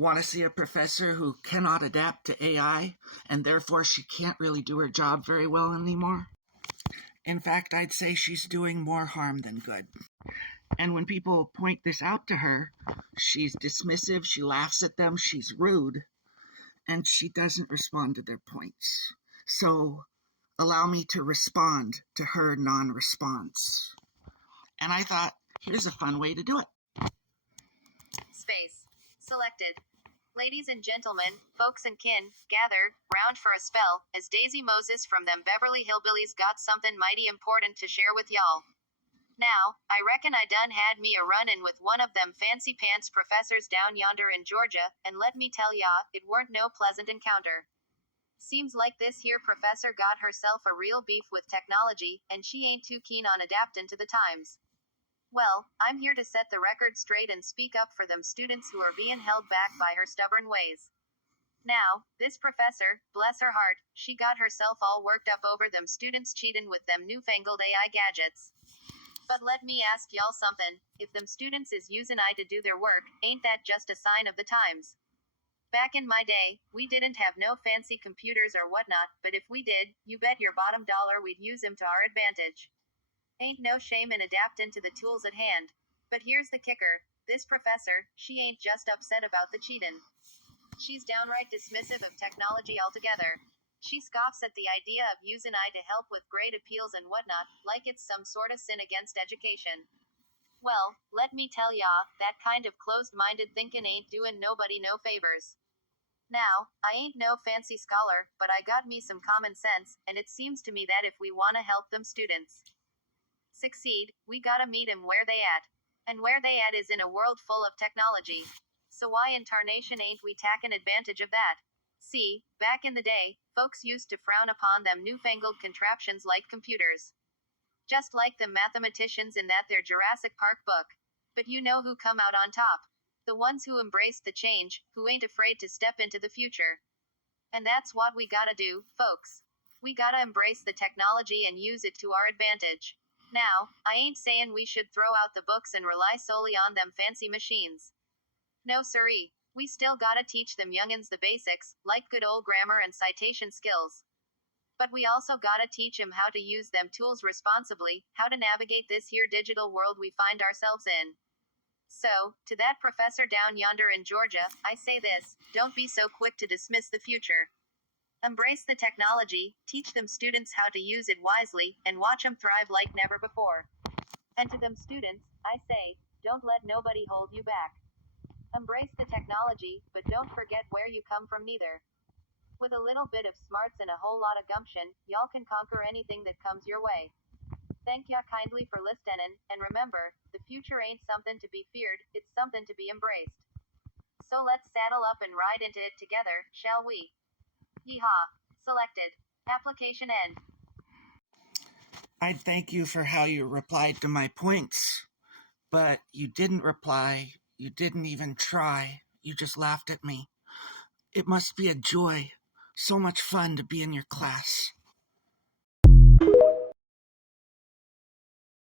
Want to see a professor who cannot adapt to AI and therefore she can't really do her job very well anymore? In fact, I'd say she's doing more harm than good. And when people point this out to her, she's dismissive, she laughs at them, she's rude, and she doesn't respond to their points. So allow me to respond to her non-response. And I thought, here's a fun way to do it. Space. Selected. Ladies and gentlemen, folks and kin, gather round for a spell, as Daisy Moses from them Beverly Hillbillies got something mighty important to share with y'all. Now, I reckon I done had me a run-in with one of them fancy pants professors down yonder in Georgia, and let me tell ya, it weren't no pleasant encounter. Seems like this here professor got herself a real beef with technology, and she ain't too keen on adaptin' to the times. Well, I'm here to set the record straight and speak up for them students who are being held back by her stubborn ways. Now, this professor, bless her heart, she got herself all worked up over them students cheatin' with them newfangled AI gadgets. But let me ask y'all something, if them students is usin' AI to do their work, ain't that just a sign of the times? Back in my day, we didn't have no fancy computers or whatnot, but if we did, you bet your bottom dollar we'd use 'em to our advantage. Ain't no shame in adaptin' to the tools at hand. But here's the kicker, this professor, she ain't just upset about the cheatin'. She's downright dismissive of technology altogether. She scoffs at the idea of usin' AI to help with grade appeals and whatnot, like it's some sorta sin against education. Well, let me tell ya, that kind of closed-minded thinkin' ain't doin' nobody no favors. Now, I ain't no fancy scholar, but I got me some common sense, and it seems to me that if we wanna help them students succeed, we gotta meet 'em where they at. And where they at is in a world full of technology. So why in tarnation ain't we takin' advantage of that? See, back in the day, folks used to frown upon them newfangled contraptions like computers. Just like the mathematicians in that their Jurassic Park book. But you know who come out on top? The ones who embraced the change, who ain't afraid to step into the future. And that's what we gotta do, folks. We gotta embrace the technology and use it to our advantage. Now, I ain't sayin' we should throw out the books and rely solely on them fancy machines. No siree. We still gotta teach them youngins the basics, like good old grammar and citation skills. But we also gotta teach 'em how to use them tools responsibly, how to navigate this here digital world we find ourselves in. So, to that professor down yonder in Georgia, I say this, don't be so quick to dismiss the future. Embrace the technology, teach them students how to use it wisely, and watch 'em thrive like never before. And to them students, I say, don't let nobody hold you back. Embrace the technology, but don't forget where you come from neither. With a little bit of smarts and a whole lot of gumption, y'all can conquer anything that comes your way. Thank ya kindly for listenin', and remember, the future ain't something to be feared, it's something to be embraced. So let's saddle up and ride into it together, shall we? Yeehaw. Selected. Application end. I'd thank you for how you replied to my points, but you didn't reply, you didn't even try, you just laughed at me. It must be a joy, so much fun to be in your class.